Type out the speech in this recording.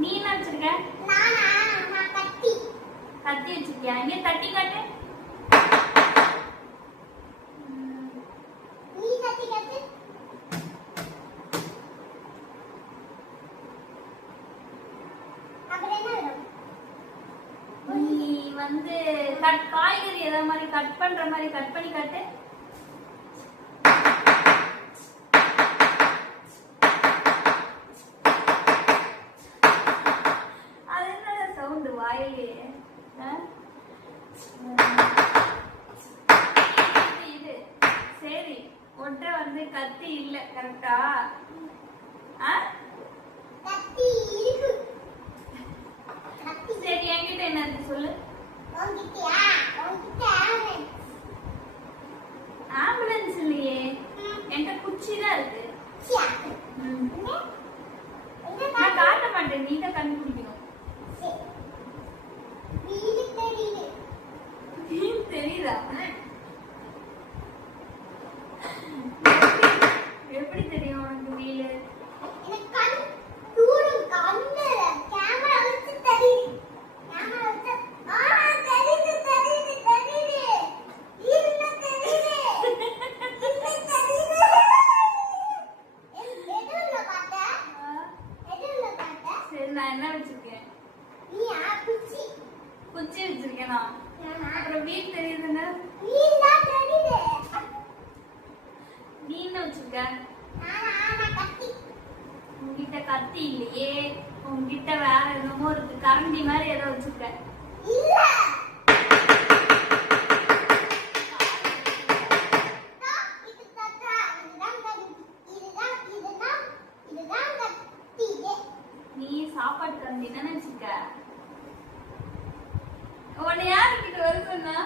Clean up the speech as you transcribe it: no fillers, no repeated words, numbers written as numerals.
நீ என்ன வச்சிருக்க? நான் கத்தி. கத்தி வச்சிருக்கியா? இங்க தட்டி காட்டு. நீ கத்தி காட்டு. அப்புறம் என்ன வரும்? நீ வந்து காய்கறி ஏதாவது மாதிரி கட் பண்ற மாதிரி கட் பண்ணி காட்டு. அது என்ன சவுண்ட் வாயிலே? இது சரி, ஒற்ற வந்து கத்தி இல்ல, கரெக்டா? கத்தி இருக்கு. சரி, என்கிட்ட என்ன இருக்கு சொல்லு. உன்கிட்டயா? உன்கிட்ட ஆம்புலன்ஸ் இல்லையே, என்கிட்ட குச்சி தான் இருக்கு. சியா. நான் காட்ட மாட்டேன், நீ தான் கண்டுபிடிக்கணும். வீடு தெரியுது. வீடு தெரியுதா? எப்படி தெரியும் உனக்கு வீடு? எனக்கு கண் தூரம் கண்ணு கேமரா வச்சு தெரியுது. கேமரா வச்சு தெரியுது தெரியுது தெரியுது. வீடுல தெரியுது. வீடுல தெரியுது. எதுல பாத்த? எதுல பாத்த? சரி, நான் என்ன வச்சிருக்கேன்? நீயா குச்சி. குச்சி வச்சிருக்கேனா? அப்புறம் வீடு தெரியுதுன்னா வீடுல தெரியுது. நீ என்ன வச்சிருக்க? நான் கத்தி. உன்கிட்ட கத்தி இல்லையே, உன்கிட்ட வேற என்னமோ இருக்கு, கரண்டி மாதிரி ஏதோ வச்சிருக்க. இல்ல. இது தட்டா. இதுதான் கத்தி. நீ சாப்பாடு கரண்டி தானே வச்சிருக்க. உன்னை யாருக்கிட்ட வர சொன்னா?